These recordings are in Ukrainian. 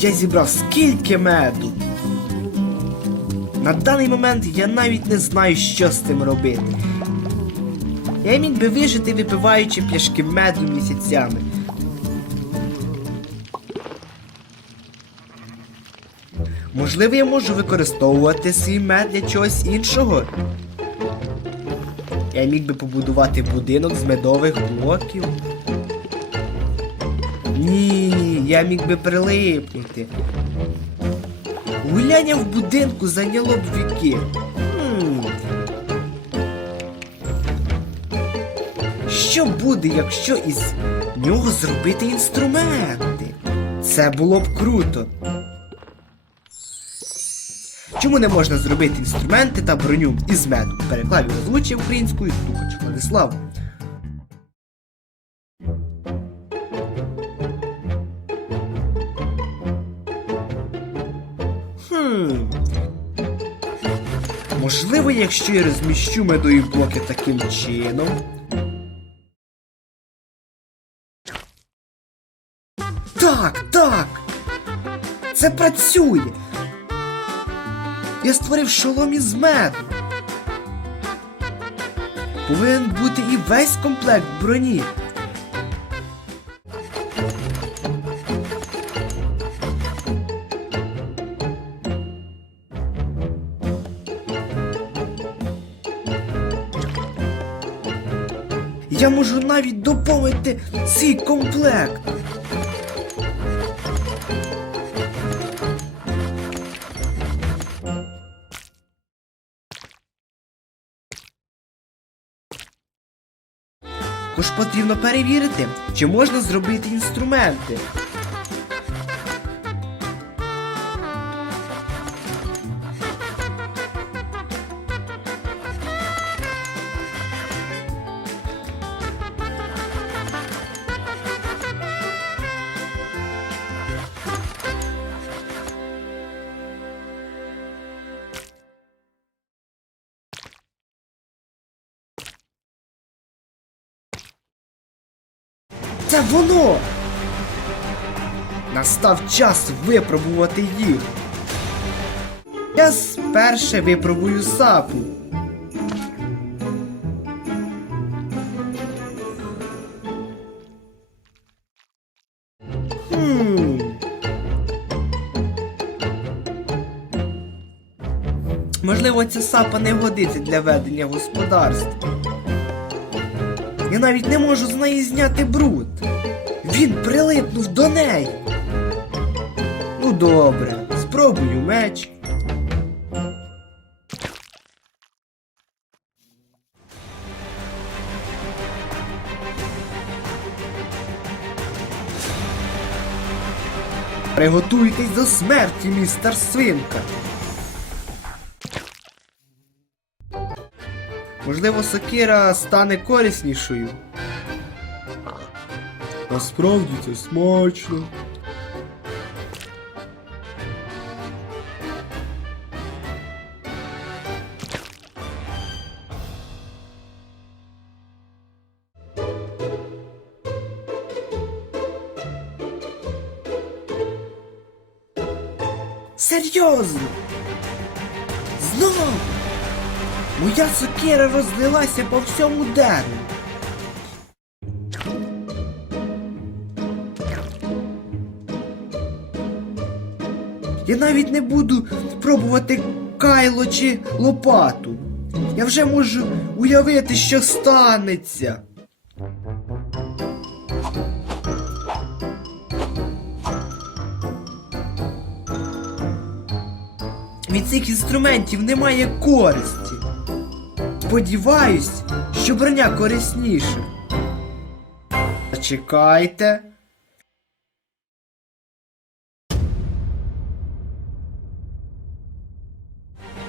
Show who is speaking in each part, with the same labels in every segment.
Speaker 1: Я зібрав скільки меду. На даний момент я навіть не знаю, що з цим робити. Я міг би вижити, випиваючи пляшки меду місяцями. Можливо, я можу використовувати свій мед для чогось іншого. Я міг би побудувати будинок з медових блоків. Ні, я міг би прилипнути. Гуляння в будинку зайняло б віки. Що буде, якщо із нього зробити інструменти? Це було б круто. Чому не можна зробити інструменти та броню із меду? Переклав і озвучив українською Тухач Владислав. Можливо, якщо я розміщу медові блоки таким чином. Так, так! Це працює! Я створив шолом із меду. Повинен бути і весь комплект броні. Я можу навіть доповнити цей комплект. Тож потрібно перевірити, чи можна зробити інструменти. Це воно! Настав час випробувати їх. Я сперше випробую сапу. Можливо, ця сапа не годиться для ведення господарства. Я навіть не можу з неї зняти бруд. Він прилипнув до неї. Ну добре, спробую меч. Приготуйтесь до смерті, містер свинка. Можливо, сокира стане кориснішою. Насправді це смачно. Серйозно? Знову? Моя сокира розлилася по всьому дереву. Я навіть не буду пробувати кайло чи лопату. Я вже можу уявити, що станеться. Від цих інструментів немає користі. Сподіваюсь, що броня корисніша. Чекайте.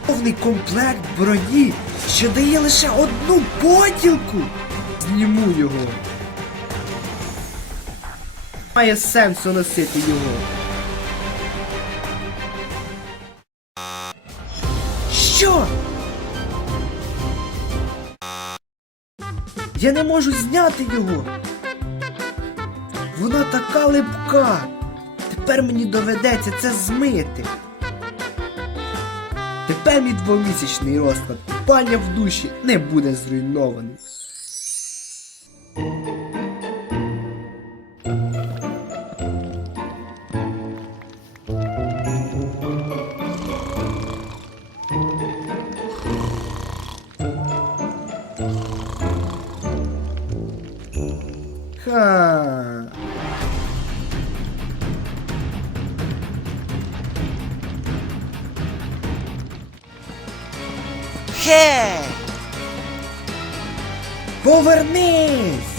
Speaker 1: Повний комплект броні, що дає лише одну поділку. Зніму його. Має сенсу носити його. Що? Я не можу зняти його. Вона така липка. тепер мені доведеться це змити. Тепер мій двомісячний розклад купання в душі не буде зруйнований. Ха.
Speaker 2: Хей!
Speaker 1: Повернись!